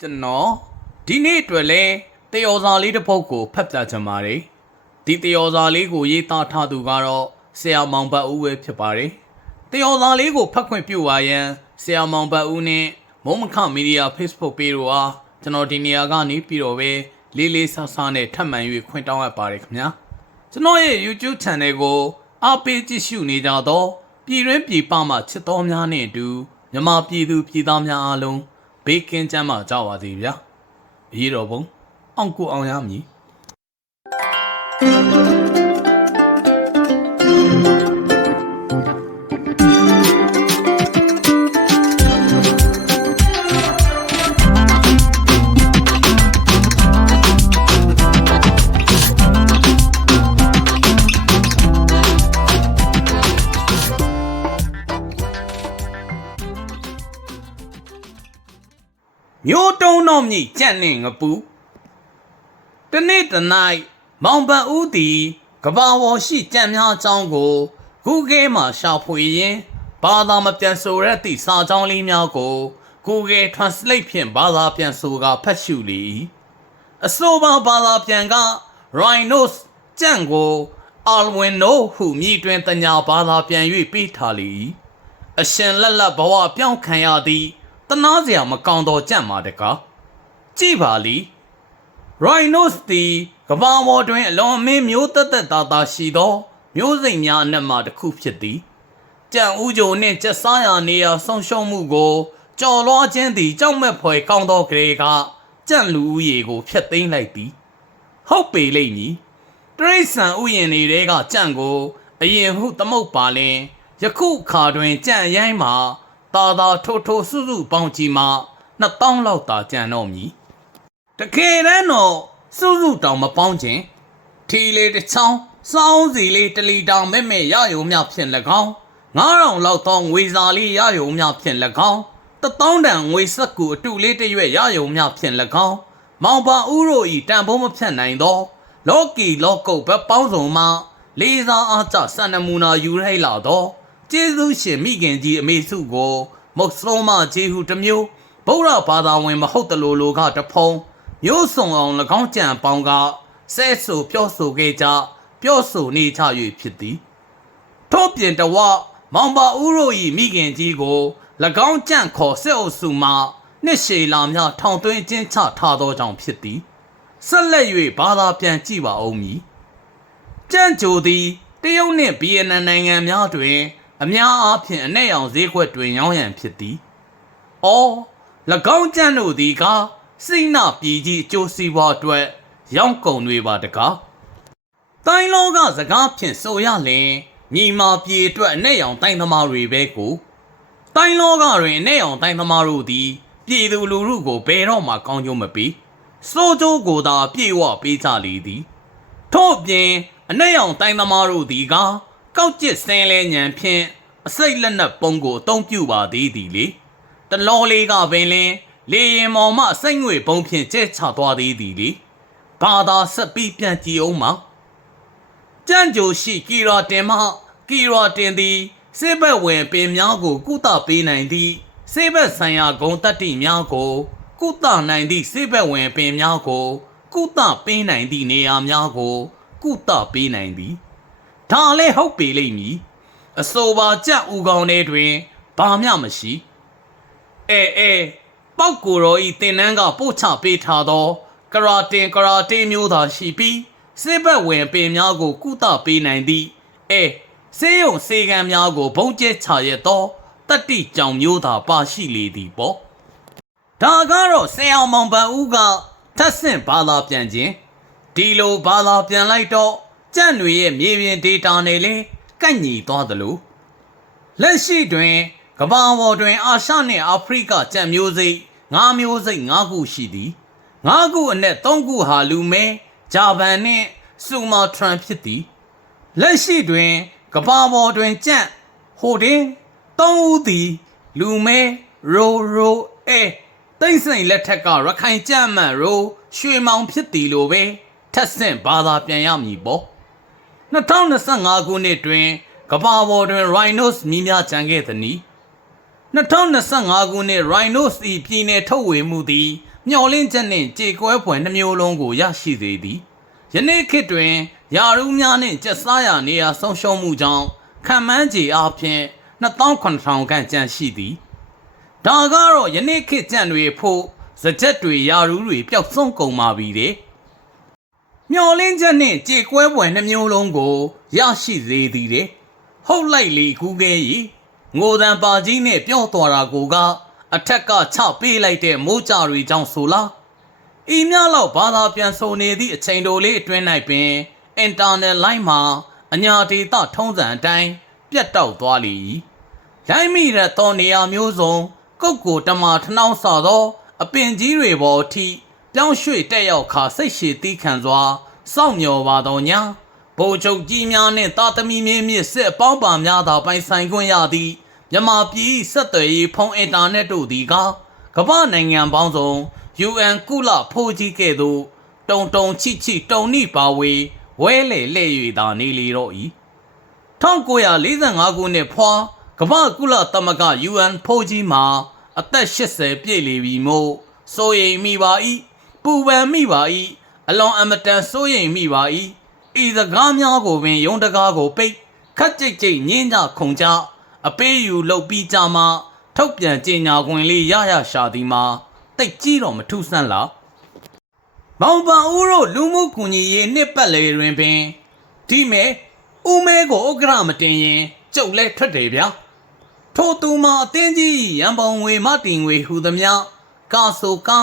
ကျွန်တော်ဒီနေ့အတွက်လဲတယောစာလေးတစ်ပုဒ်ကိုဖတ်ပြချင်ပါတယ်ဒီတယောစာလေးကိုရေးသားထားသူကတော့ဆရာမောင်ဘတ်ဦးပဲဖြစ်ပါတယ်တယောစာလေးကိုဖတ်ခွင့်ပြုပါရန်ဆရာမောင်ဘတ်ဦးနဲ့မုံမခမီဒီယာ Facebook page တို့အားကျွန်တော်ဒီနေရာကနေပြီးတော့ပဲလေးလေးဆဆနဲ့ထပ်မံ၍ခွင့်တောင်းအပ်ပါတယ်ခင်ဗျာကျွန်တော်ရဲ့ YouTube channel ကိုအားပေးကြည့်ရှုနေကြတော့ပြည်တွင်းပြည်ပမှချစ်တော်များနဲ့အတူမြမပြည်သူပြည်သားများအားလုံး ဘေးကင်းကြမ်းမှကြောက်ပါစေဗျာအရေးတော်ပုံအောင်ကိုအောင်ရမည် ကြက်နှင့်ငပူတနေ့တနိုင်မောင်ပန်ဦးသည်ကဘာဝေါ်ရှိကြံများအကြောင်းကို Google မှာရှာဖွေရင်းဘာသာမပြန်ဆိုရသည့်စာကြောင်းလေးများကို Google Translate ဖြင့်ဘာသာပြန်ဆိုကာဖတ်ရှုလေ၏အဆိုပါဘာသာပြန်က Rhinos ကြံ့ကို Alwino ဟုမြည်တွင်တညာဘာသာပြန်၍ပေးထားလေ၏အရှင်လက်လက်ဘဝပြောင်းခံရသည့်တနာစရာမကောင်းသောကြံ့မာတကား ကြည့်ပါလီ Rhinos သည်ကမ္ဘာပေါ်တွင်အလွန်အမင်းမျိုးသက်သက်သာသာရှိသော မျိုးစိတ်များအနက်မှတစ်ခုဖြစ်သည်ကြံ့ဥကြုံနှင့်ကျက်စားရာနေရာဆုံးရှုံးမှုကိုကြော်လွှားခြင်းသည်ကြောက်မက်ဖွယ်ကောင်းသောကလေးကကြံ့လူဦးရေကိုဖျက်သိမ်းလိုက်သည် ဟုတ်ပေလိမ့်မည်တရိษံဥယျင်တွေကကြံ့ကိုအရင်ဟုသမုတ်ပါလင်ယခုခါတွင်ကြံ့ရိုင်းမှာတာတာထိုးထိုးစုစုပေါင်းကြီးမှာ2000လောက်သာကြံ့တော့မည် တကယ်တမ်းတော့စုစုတောင်မပေါင်းခြင်းထီလေးတစ်ချောင်းစောင်းစီလေးတစ်လီတောင်မဲ့မဲ့ရယုံမြဖြင့်၎င်း9000လောက်သောငွေစာလေးရယုံမြဖြင့်၎င်း1000တန်ငွေစက်ကူအတူလေးတစ်ရွက်ရယုံမြဖြင့်၎င်းမောင်ပါဦးတို့ဤတန်ဖိုးမဖြတ်နိုင်သော လော်ကီလော့ကုတ်ဘက်ပေါင်းစုံမှလေးစားအားကျစံနမူနာယူထိုက်လာသောကျေးဇူးရှင်မိခင်ကြီးအမေစုကိုမုတ်ဆုံးမကျေးဟုတစ်မျိုးဗုဒ္ဓဘာသာဝင်မဟုတ်တလို့လိုကတဖုံ မျိုးစုံအောင်၎င်းကြံပေါင်းကဆဲဆူပြောဆိုခဲ့ကြပြောဆိုနေကြ၍ဖြစ်သည်ထို့ပြင်တဝမောင်ပါဦးတို့၏မိခင်ကြီးကို၎င်းကြံ့ခေါ်ဆက်အုပ်စုမှနှစ်ရှည်လာများထောင်သွင်းခြင်းချထားသောကြောင့်ဖြစ်သည်ဆက်လက်၍ဘာသာပြန်ကြည့်ပါဦးမည်ကြံ့ကြိုသည်တရုတ်နှင့်ဗီယက်နမ်နိုင်ငံများတွင် အများအားဖြင့်အ내ရောင်ဈေးကွက်တွင်ရောင်းရန်ဖြစ်သည်။အော်၎င်းကြံ့တို့သည်က စိတ်နာပြည်ကြီးအကျိုးစီးပွားအတွက်ရောင်းကုန်တွေပါတကားတိုင်းလောကစကားဖြင့်ဆိုရလျင်ညီမာပြည်အတွက်အနဲ့ရောင်တိုင်းသမားတွေပဲကိုတိုင်းလောကတွင်အနဲ့ရောင်တိုင်းသမားတို့သည်ပြည်သူလူထုကိုဘယ်တော့မှကောင်းကျိုးမပေးစိုးကျိုးကိုသာပြေဝပေးကြလေသည်ထို့ပြင်အနဲ့ရောင်တိုင်းသမားတို့သည်ကကောက်ကျစ်စင်းလဲညံဖြင့်အစိတ်လက်နက်ပုံကိုအသုံးပြုပါသေးသည်လေတလောလေးကပင်လင်း လေရင်မောင်မှစိတ်ငွေပုံဖြင့်ကျဲချသွားသေးသည်လေဘာသာဆက်ပြီးပြန်ကြည့်အောင်ပါကြံ့ကြိုရှိကီရာတင်မှကီရာတင်သည်စေဘက်ဝင်ပင်များကို ကုသပေးနိုင်သည့်စေဘက်ဆိုင်ရာဂုံတတ္တိများကို ကုသနိုင်သည့်စေဘက်ဝင်ပင်များကို ကုသပေးနိုင်သည့်နေရာများကို ကုသပေးနိုင်သည်ဒါလည်းဟုတ်ပေလိမ့်မည်အဆိုပါကြက်ဥကောင်တွေတွင်ဘာမျှမရှိအဲအဲ ပောက်ကိုရောဤတင်နန်းကပို့ချပေးထားသောကရာတင်ကရာတေမျိုးသာရှိပြီးစေဘက်ဝင်ပင်များကို ကုသပေးနိုင်သည့်အဲစေယုံစေကံများကိုဘုံကျဲချရသောတတ္တိကြောင်မျိုးသာပါရှိလေသည်ပေါ့ဒါကတော့ဆင်အောင်မောင်ပန်ဦးကထပ်ဆင့်ဘာသာပြန်ခြင်းဒီလိုဘာသာပြန်လိုက်တော့ကြံ့တွေရဲ့မြေပြင်ဒေတာနဲ့လဲကန့်ညီသွားသလိုလက်ရှိတွင် ကမ္ဘာပေါ်တွင် အာရှနှင့်အာဖရိကကြံ့မျိုးစိတ်၅မျိုးစိတ်၅ခုရှိသည်၅ခုအနက်၃ခုဟာလူမဲဂျာပန်နှင့်စူမာထရန်ဖြစ်သည်လက်ရှိတွင်ကမ္ဘာပေါ်တွင်ကြံ့ဟိုတင်၃ဦးသည် လူမဲရိုရိုအဲတိမ့်စိန်လက်ထက်ကရခိုင်ကြမ်းမှန်ရိုရွှေမောင်ဖြစ်သည်လိုပဲထက်ဆင့်ဘာသာပြန်ရမည်ပေါ့2025ခုနှစ်တွင်ကမ္ဘာပေါ်တွင် Rhinos မြင်းများကြံခဲ့သည်နီ 2025ခုနှစ် Rhinos ၏ပြည်내ထုတ်ဝေမှုသည်မျော်လင့်ချက်နှင့်ကြေကွဲဖွယ်နှမျိုးလုံးကိုရရှိစေသည်ယနေ့ခေတ်တွင်ယာရုများနှင့်ကျက်စားရာနေရာဆုံးရှုံးမှုကြောင့်ခံမှန်းခြေအားဖြင့်28000ခန့်ကျန်ရှိသည်ဒါကတော့ယနေ့ခေတ်ကြံတွေဖို့စကြက်တွေယာရုတွေပျောက်ဆုံးကုန်ပါပြီတဲ့မျော်လင့်ချက်နှင့်ကြေကွဲဖွယ်နှမျိုးလုံးကိုရရှိစေသည်တဲ့ဟုတ်လိုက်လေကူးခဲ့ရီ ငိုတံပါကြီးနဲ့ပြော့တော်တာကိုကအထက်ကချပေးလိုက်တဲ့မိုးကြတွေကြောင့်ဆိုလားဤများလောက်ဘာသာပြန်ဆိုနေသည့်အချိန်တိုလေးအတွင်း၌ပင်အင်တာနက်လိုင်းမှာအညာဒေတာထုံးစံအတိုင်းပြတ်တောက်သွားလေ၏လိုင်းမိရသောနေရာမျိုးစုံ ကုတ်ကိုတမထနှောင်းဆသော အပင်ကြီးတွေပေါ်အထိပြောင်းရွှေ့တက်ရောက်ခါစိတ်ရှည်သီးခံစွာစောင့်မျှော်ပါတော်ညာဗိုလ်ချုပ်ကြီးများနှင့်တာသမီမြင့်မြင့်စစ်အပေါင်းပါများသာပိုင်ဆိုင်ခွင့်ရသည့် မြမပြည်ဆက်သွယ်ရေးဖုန်းအင်တာနက်တို့သည်ကကမ္ဘာနိုင်ငံပေါင်းစုံ UN ကုလဖိုးကြီးကဲ့သို့တုံတုံချိချိတုံနိပါဝေဝဲလေလဲ့၍သာနေလေတော့၏1945ခုနှစ်ဖွာကမ္ဘာကုလသမဂ္ဂ UN ဖိုးကြီးမှာ အသက်80ပြည့်လေပြီမို့စိုးရိမ်မိပါ၏ပူပန်မိပါ၏အလွန်အမတန်စိုးရိမ်မိပါ၏ဤစကားများကိုပင်ယုံတကားကိုပိတ်ခက်ကြိတ်ကြိတ်ညင်းကြခုန်ကြ အပေးယူလုပ်ပြီးကြမှာထုတ်ပြန်ကြေညာခွင့်လေးရရရှာသည်မှာတိတ်ကြီးတော့မထူးဆန်းလားမောင်ပန်ဦးတို့လူမှုကူညီရေးနှစ်ပတ်လေတွင်ပင်ဒီမဲ့ဦးမဲကိုဥက္ကရမတင်ရင်ကျုပ်လဲထွက်တယ်ဗျာထို့သူမှာအတင်းကြီးရန်ပုံငွေမတင်ငွေဟူသမျှကာဆိုကာ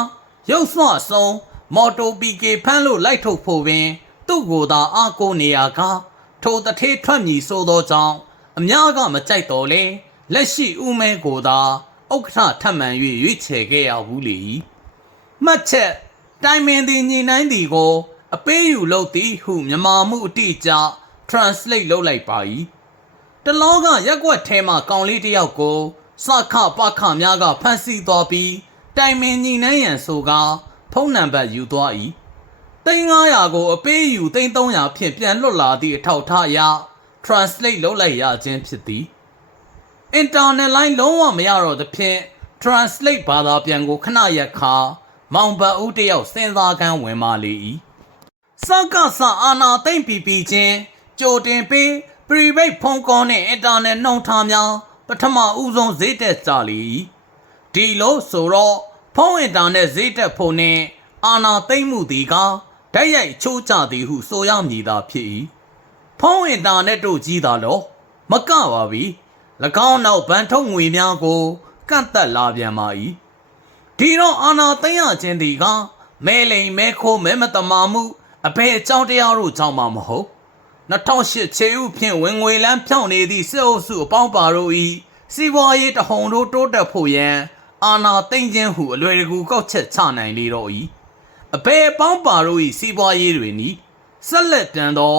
ရုပ်ဆွဆုံးမော်တိုပီကေဖမ်းလို့လိုက်ထုတ်ဖို့ပင် သူ့ကိုယ်သာအားကိုးနေရကားထိုတထေးထွက်မြည်ဆိုသောကြောင့် အများကမကြိုက်တော်လဲလက်ရှိဦးမဲကိုသာဥက္ကဋ္ဌထပ်မံ၍ရွေးချယ်ခဲ့ရဘူးလေမှတ်ချက်တိုင်မင်သည်ညီနိုင်သည်ကို အပေးယူလုပ်သည်ဟုမြမာမှုအတိအကျ translate လုပ်လိုက်ပါ၏တလောကရက်ကွက်ထဲမှကောင်လေးတစ်ယောက်ကိုစခပခများကဖမ်းဆီးသွားပြီးတိုင်မင်ညီနိုင်ရန်ဆိုကာဖုန်းနံပါတ်ယူသွား၏သိန်း900ကိုအပေးယူသိန်း300ဖြင့်ပြန်လွတ်လာသည့်အထောက်အထားအရ translate လုပ်လိုက်ရခြင်းဖြစ်သည် internet line လုံးဝမရတော့သဖြင့် translate ဘာသာပြန်ကိုခဏရက်ခါမောင်ပတ်ဦးတယောက်စဉ်းစားကန်းဝင်မာလေ၏စကစအာနာသိမ့်ပီပီချင်းကြိုတင်ပေး prepaid ဖုန်းကောနဲ့ internet နှုံထားများပထမဦးဆုံးဈေးတက်ကြလေ၏ဒီလိုဆိုတော့ဖုန်း internet ဈေးတက်ဖို့နဲ့အာနာသိမ့်မှုဒီကဓာတ်ရိုက်ချိုးကြသည်ဟုဆိုရမည်သာဖြစ်၏ ဖုန်းအင်တာနက်တို့ကြီးသာလို့မကပါပြီ၎င်းနောက်ဗန်ထုတ်ငွေများကိုကန့်သက်လာပြန်ပါ၏ဒီတော့အာနာသိမ့်ရခြင်းဒီကမဲလိန်မဲခိုးမဲမတမာမှုအဘယ်အကြောင်းတရားတို့ကြောင့်မှမဟုတ်2008ခြေဥဖြင့်ဝင်ငွေလန်းဖြောင်းနေသည့်စစ်အုပ်စုအပေါင်းပါတို့၏စီးပွားရေးတဟုန်တို့တိုးတက်ဖို့ရန်အာနာသိမ့်ခြင်းဟုအလွယ်တကူကောက်ချက်ချနိုင်လေတော့၏အဘယ်အပေါင်းပါတို့၏စီးပွားရေးတွင်ဤဆက်လက်တန်သော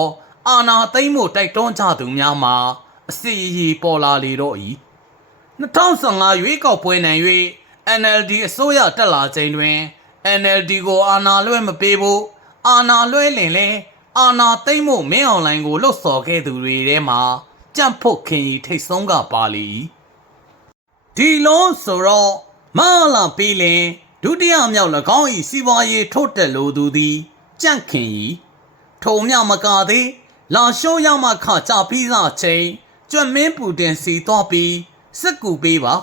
အာနာသိမ့်မှုတိုက်တွန်းကြသူများမှာအစီအီပေါ်လာလေတော့၏2015ရွေးကောက်ပွဲနိုင်၍ NLD အစိုးရတက်လာချိန်တွင် NLD ကိုအာဏာလွှဲမပေးဖို့အာဏာလွှဲလင်လဲအာဏာသိမ်းမှုမင်းအွန်လိုင်းကိုလှုပ်ဆော်ခဲ့သူတွေထဲမှာကြံ့ဖို့ခင်ကြီးထိတ်ဆုံးကပါလေ၏ဒီလုံးဆိုတော့မလာပြီးလင်ဒုတိယမြောက်၎င်း၏စီးပွားရေးထိုးတက်လိုသူသည်ကြန့်ခင်ကြီးထုံမြမကသည် လာရှုံးရမှခကြပြီးသားချိန်ကျွတ်မင်းပူတင်စီတော့ပြီးစစ်ကူပေးပါ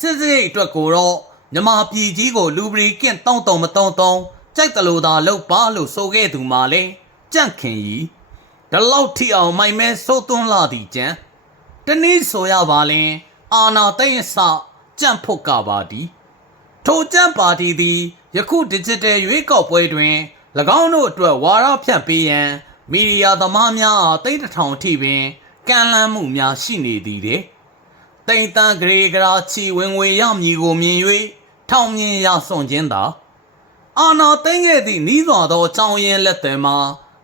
စစ်စစ်အတွက်ကိုတော့မြမပြည်ကြီးကိုလူပရီကင့်တောင်းတုံမတောင်းတောင်းကြိုက်တလို့သာလှုပ်ပါလို့ဆိုခဲ့သူမှလည်းကြန့်ခင်ကြီးဒီလောက်ထိအောင်မိုင်မဲစိုးသွန်းလာသည်ကြံတနည်းဆိုရပါလင်အာနာသိမ့်အစကြန့်ဖို့ကပါသည်ထိုကြန့်ပါတီသည်ယခု digital ရွေးကောက်ပွဲတွင်၎င်းတို့အတွက်ဝါရဖြန့်ပေးရန် မီဒီယာသမားများအားတိတ်တထောင်ထိပင်ကန့်လန့်မှုများရှိနေသည်တဲ့တိမ်တန်ဂရေဂရာချီဝင်ငွေရမည်ကိုမြင်၍ထောင်မြင်ရစွန်ခြင်းသာအာနာသိမ့်ခဲ့သည့်နီးစွာသောကြောင်ရင်လက်သည်မှာ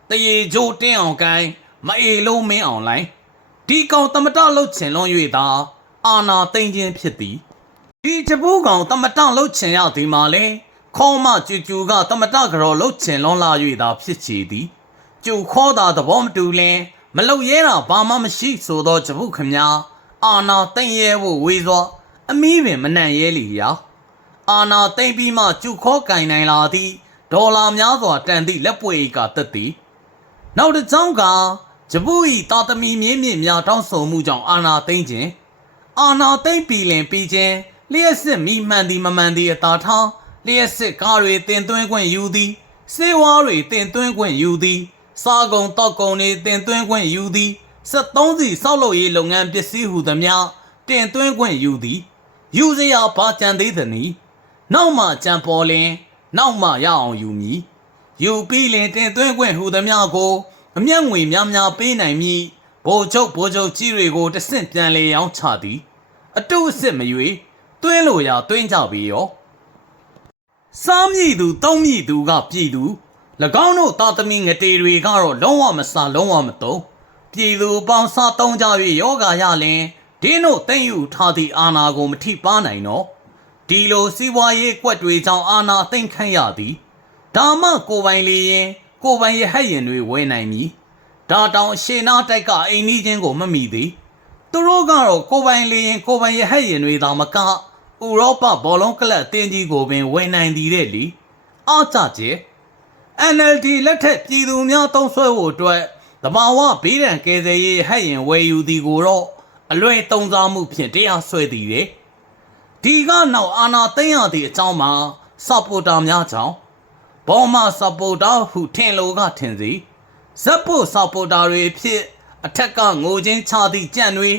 တရေကြိုးတင်းအောင်ကိုင်းမအေလုံးမင်းအောင်လိုင်းဒီကောင်တမတလှုပ်ချင်လွန်၍သာအာနာသိမ့်ခြင်းဖြစ်သည်ဒီတပူးကောင်တမတလှုပ်ချင်ရသည်မှာလဲခေါမကျူကျူကတမတကြော်လှုပ်ချင်လွန်လာ၍သာဖြစ်ချေသည် ကျူခေါ်တာသဘောမတူလင်မလုတ်ရဲတာဘာမှမရှိဆိုသောကျပုခမညာအာနာသိမ့်ရဲဖို့ဝေသော အမီးပင်မနှံ့ရဲလီရာအာနာသိမ့်ပြီးမှကျုခေါ်ကင်နိုင်လာသည့်ဒေါ်လာများစွာတန်သည့်လက်ပွေကတက်သည်နောက်တစ်ကြောင်းကဂျပူ၏တာသမီမြင်းမြင့်များတောင်းဆိုမှုကြောင့်အာနာသိမ့်ခြင်းအာနာသိမ့်ပြီးလင်ပြီးခြင်းလျှက်စစ်မိမှန်သည်မမှန်သည်အသာထားလျှက်စစ်ကားတွေတင်သွင်းခွင့်ယူသည်စေဝါတွေတင်သွင်းခွင့်ယူသည် စားကုန်တောက်ကုန်တွေတင်သွင်းခွင့်ယူသည်73စီစောက်လုပ်ရေးလုပ်ငန်းပစ္စည်းဟုသမျှတင်သွင်းခွင့်ယူသည်ယူစရာဘာကြံသေးသနည်းနောက်မှကြံပေါ်လင် နောက်မှရအောင်ယူမည်ယူပြီးလင်တင်သွင်းခွင့်ဟုသမျှကိုအမျက်ငွေများများပေးနိုင်မည်ဘိုလ်ချုပ်ဘိုလ်ချုပ်ကြီးတွေကိုတဆင့်ပြန်လေရောင်းချသည် အတုအစစ်မရွေတွင်းလိုရာတွင်းကြပြီရောစားမြည်သူတောင်းမြည်သူကပြည်သူ၎ င်းတို့တာသမီငတေတွေကတော့လုံးဝမစားလုံးဝမသုံးပြည်သူပေါင်းစားတုံးကြ၍ယောဂရလင်ဒင်းတို့သိမ့်ယူထားသည့်အာနာကိုမထိပါနိုင်တော့ဒီလိုစီးပွားရေးကွက်တွေကြောင့်အာနာသိမ့်ခန့်ရသည်ဒါမှကိုယ်ပိုင်လေရင် ကိုယ်ပိုင်ရဟတ်ရင်တွေဝယ်နိုင်မည်ဒါတောင်အရှေနာတိုက်ကအိမ်နီးချင်းကိုမမိသေးသူတို့ကတော့ကိုယ်ပိုင်လေရင် ကိုယ်ပိုင်ရဟတ်ရင်တွေသာမကဥရောပဘောလုံးကလပ်အသင်းကြီးကိုပင်ဝင်နိုင်သည်တဲ့လီအားကြကျဲ NLD လက်ထက်ပြည်သူများသုံးဆွဲဖို့အတွက်တဘာဝဘေးဒဏ်ကယ်ဆယ်ရေးဟတ်ရင်ဝယ်ယူသည်ကိုတော့အလွဲတုံးစားမှုဖြင့်တရားစွဲသည်တဲ့ဒီကနောက်အာနာသိမ့်ရသည့်အကြောင်းမှာစပိုတာများကြောင့်ဘောမစပိုတာဟုထင်လိုကထင်စီဇက်ဖို့စပိုတာတွေဖြစ်အထက်ကငိုချင်းချသည့်ကြံ့တွေ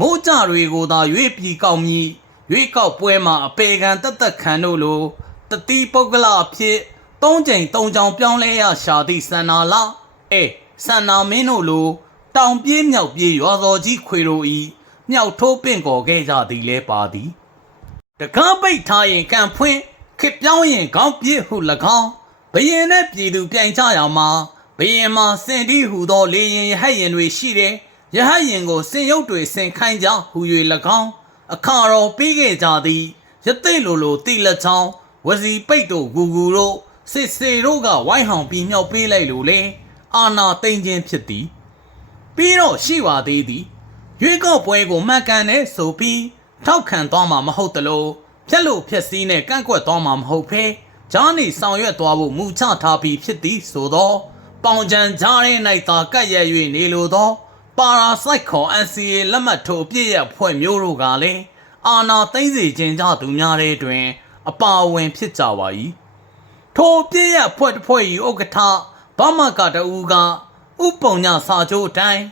မိုးကြတွေကိုသာရွေးပြီးကောက်မြည်ရွေးကောက်ပွဲမှာအပေခံတက်တက်ခံတို့လိုတတိပုဂ္ဂလအဖြစ် သုံးချိန်သုံးချောင်ပြောင်းလဲရရှာသည့်စန္နာလာအေးစန္နာမင်းတို့လိုတောင်ပြေးမြောက်ပြေးရွာစော်ကြီးခွေတို့ဤမြောက်ထိုးပင့်ကော်ခဲ့ကြသည်လဲပါသည်တကားပိတ်ထားရင်ကံဖွင့်ခစ်ပြောင်းရင်ခေါင်းပြစ်ဟု၎င်းဘယင်နဲ့ပြည်သူပြိုင်ကြရမှာဘယင်မှာစင်တီဟူသောလေရင်ရဟတ်ရင်တွေရှိတယ်ရဟတ်ရင်ကိုစင်ရုပ်တွေစင်ခိုင်းကြဟူ၍၎င်းအခါတော်ပြီးခဲ့ကြသည်ရသိတ်လိုလိုတိလက်ချောင်းဝစီပိတ်တို့ဂူဂူတို့ စစ်စေတို့ကဝိုင်းဟောင်ပြီးမြောက်ပေးလိုက်လို့လေအာနာသိမ့်ခြင်းဖြစ်သည်ပြီးတော့ရှိပါသေးသည်ရွေးကောက်ပွဲကိုမှတ်ကန်နဲ့ဆိုပြီးထောက်ခံသွားမှာမဟုတ်တလို့ဖြက်လို့ဖြက်စီးနဲ့ကန့်ကွက်သွားမှာမဟုတ်ဖဲဂျားနေဆောင်ရွက်သွားဖို့မူချထားပြီးဖြစ်သည်ဆိုတော့ပေါင်ချန်ဂျားရဲ့၌သာကတ်ရ၍နေလိုသောပါရာစိုက်ခေါ် NCA လက်မှတ်ထိုးအပြည့်ရဖွဲ့မျိုးတို့ကလည်းအာနာသိမ့်စေခြင်းကြသူများတဲ့တွင် အပါအဝင်ဖြစ်ကြပါ၏ ထိုအပြည့်ရဖွဲ့တစ်ဖွဲ့၏ဥက္ကဋ္ဌဗမကတအူးကဥပုံညစာချိုးအတိုင်း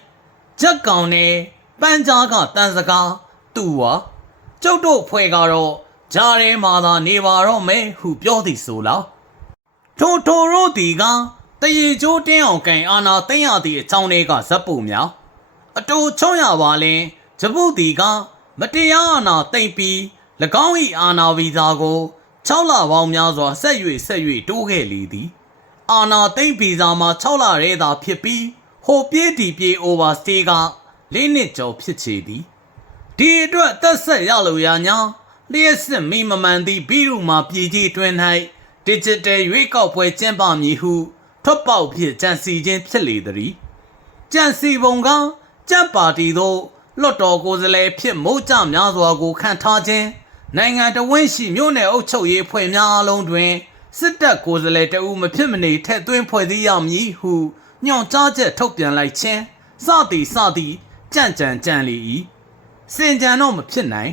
ချက်ကောင်နဲ့ပန်းကြားကတန်စကားသူ့ဝါကျုပ်တို့ဖွဲ့ကတော့ဂျားရဲမှာသာနေပါတော့မယ်ဟုပြောသည်ဆိုလားထိုထိုတို့ဒီကတရေကျိုးတင်းအောင်ကန်အာနာသိမ့်ရသည့်အကြောင်းတွေကဇက်ပူများအတူချုံရပါလင်ဂျပုတီကမတရားအာနာသိမ့်ပြီး၎င်း၏အာနာဗီဇာကို 6လပေါင်းများစွာဆက်၍ဆက်၍တိုးခဲ့လေသည်အာနာသိမ့်ဗီဇာမှာ6လရဲသာဖြစ်ပြီးဟိုပြေးဒီပြေး overstay က၄နှစ်ကျော်ဖြစ်ချေသည်ဒီအတွက်သက်ဆက်ရလိုရာညာလျှက်စစ်မိမမှန်သည့်ဘီရူမှာပြည်ကြီးတွင်၌ digital ရွေးကောက်ပွဲကျင်းပမည်ဟုထွက်ပေါက်ဖြစ်ကြံစီခြင်းဖြစ်လေသည်ကြံစီပုံကကြံ့ပါတီသို့လွတ်တော်ကိုယ်စားလှယ်ဖြစ်မိုးကြများစွာကိုခံထားခြင်း နိုင်ငံတော်ဝန်ရှိမြို့နယ်အုပ်ချုပ်ရေးဖွဲ့များအလုံးတွင်စစ်တပ်ကိုယ်စားလှယ်တအူးမဖြစ်မနေထက်သွင်းဖွဲ့စည်းရမည်ဟုညွှန်ကြားချက်ထုတ်ပြန်လိုက်ခြင်းစသည်စသည်ကြံ့ကြံကြံ့လေ၏စင်ကြံတော့မဖြစ်နိုင်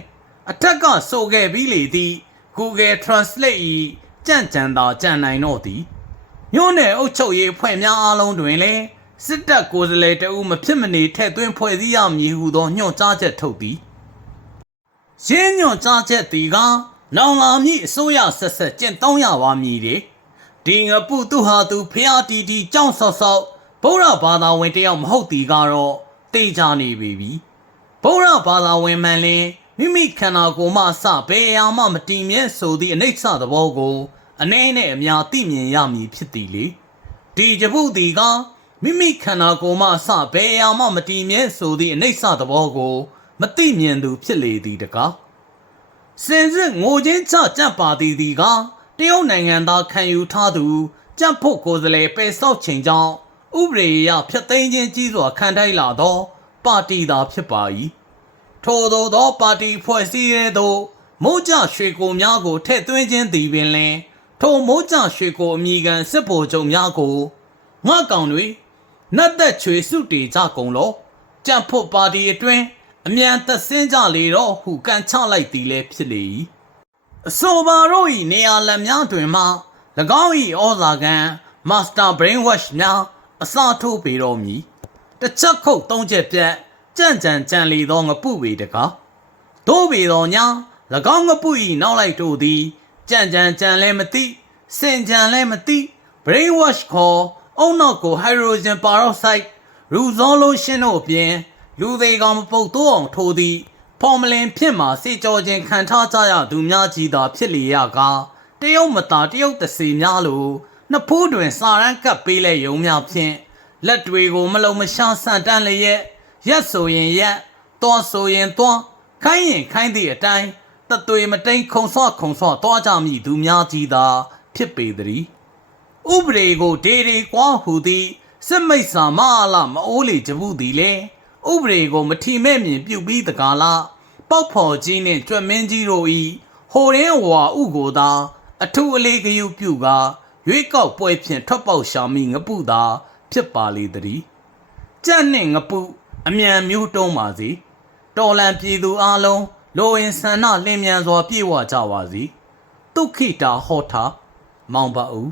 အထက်ကဆိုခဲ့ပြီးလေသည် Google Translate ၏ကြံ့ကြံသာကြံ့နိုင်တော့သည်မြို့နယ်အုပ်ချုပ်ရေးဖွဲ့များအလုံးတွင်လည်းစစ်တပ်ကိုယ်စားလှယ်တအူးမဖြစ်မနေထက်သွင်းဖွဲ့စည်းရမည်ဟုသောညွှန်ကြားချက်ထုတ်သည် ရင်းညွန်ကြားချက်တီကနောင်လာမည့်အစိုးရဆက်ဆက်ကျင့်သုံးရပါမည်တဲ့ဒီငပုသူဟာသူဖျားတီတီကြောင်းဆော့ဆော့ဗုဒ္ဓဘာသာဝင်တယောက်မဟုတ်တီကတော့တေချာနေပြီပြီဗုဒ္ဓဘာသာဝင်မှန်လင်မိမိခန္ဓာကိုယ်မှအစဘယ်အရာမှမတည်မြဲဆိုသည့်အနိစ္စသဘောကိုအနည်းနဲ့အများသိမြင်ရမည်ဖြစ်သည်လေဒီကြပုတီကမိမိခန္ဓာကိုယ်မှအစဘယ်အရာမှမတည်မြဲဆိုသည့်အနိစ္စသဘောကို မသိမြင်သူဖြစ်လေသည်တကားစင်စစ်ငိုချင်းချကြပ်ပါသည်ဒီကတရုတ်နိုင်ငံသားခံယူထားသူကြပ်ဖို့ကိုယ်စားလှယ်ပယ်ဆောက်ချိန်ကြောင့်ဥပဒေအရဖျက်သိမ်းခြင်းကြီးစွာခံထိုက်လာသော ပါတီသာဖြစ်ပါ၏ထို့သောသောပါတီဖွဲ့စည်းရဲသို့မိုးကြရွှေကိုများကိုထဲ့သွင်းခြင်းသည်ပင်လင်ထိုမိုးကြရွှေကိုအမိခံစစ်ဗိုလ်ချုပ်များကိုငှကောင်တွေနတ်သက်ချွေစုတေကြကုန်လောကြံ့ဖို့ပါတီအတွင်း အမြန်သက်စင်းကြလေတော့ဟုကန်ချလိုက်သည်လည်းဖြစ်လေ၏အဆိုပါတို့၏နေရာလက်များတွင်မှ၎င်း၏ဩဇာခံမာစတာဘရိန်းဝက်ရှ်များအစာထိုးပေတော်မူတစ်ချက်ခုတ်သုံးချက်ပြတ်ကြံ့ကြံ့ကြံလေသောငပုဝေတကားတို့ပေတော်ညာ၎င်းငပုဤနောက်လိုက်တို့သည်ကြံ့ကြံ့ကြံလည်းမသိစင်ကြံလည်းမသိ brain wash ခေါ်အုံနောက်ကို hydrogen peroxide ရူဇောလိုရှင်းတို့အပြင် လူသေးကောင်မပုတ်သိုးအောင်ထိုးသည်ဖော်မလင်ဖြစ်မှာစေကြောခြင်းခံထားကြရသူများကြီးသာဖြစ်လေရကားတရုတ်မသားတရုတ်တစီများလိုနှစ်ဖိုးတွင်စာရန်ကပ်ပေးလဲယုံများဖြင့်လက်တွေကိုမလုံမရှားဆန်တန်းလျက်ရက်ဆိုရင်ရက်သွားဆိုရင်သွားခိုင်းရင်ခိုင်းသည့်အတိုင်းတသွေမတိန်ခုံဆော့ခုံဆော့တွားကြမိသူများကြီးသာဖြစ်ပေသည်ဥပဒေကိုဒေဒီကွာဟူသည်စစ်မိတ်ဆာမအားလမအိုးလေကြဘူးသည်လေ ဥပဒေကိုမထီမဲ့မြင်ပြုတ်ပြီးတကားလားပေါက်ဖော်ကြီးနှင့်ကြွက်မင်းကြီးတို့ဤဟိုရင်းဝါဥကိုသာအထူးအလေးဂယုပြုကာရွေးကောက်ပွဲဖြင့်ထွက်ပေါက်ရှာမိငပုသာဖြစ်ပါလေသည်ကြက်နှင့်ငပုအမြန်မျိုးတုံးပါစေတော်လန်ပြည်သူအလုံးလိုအင်ဆန္ဒလင်းမြန်စွာပြေဝကြပါစီဒုက္ခိတာဟောတာမောင်ပါဦး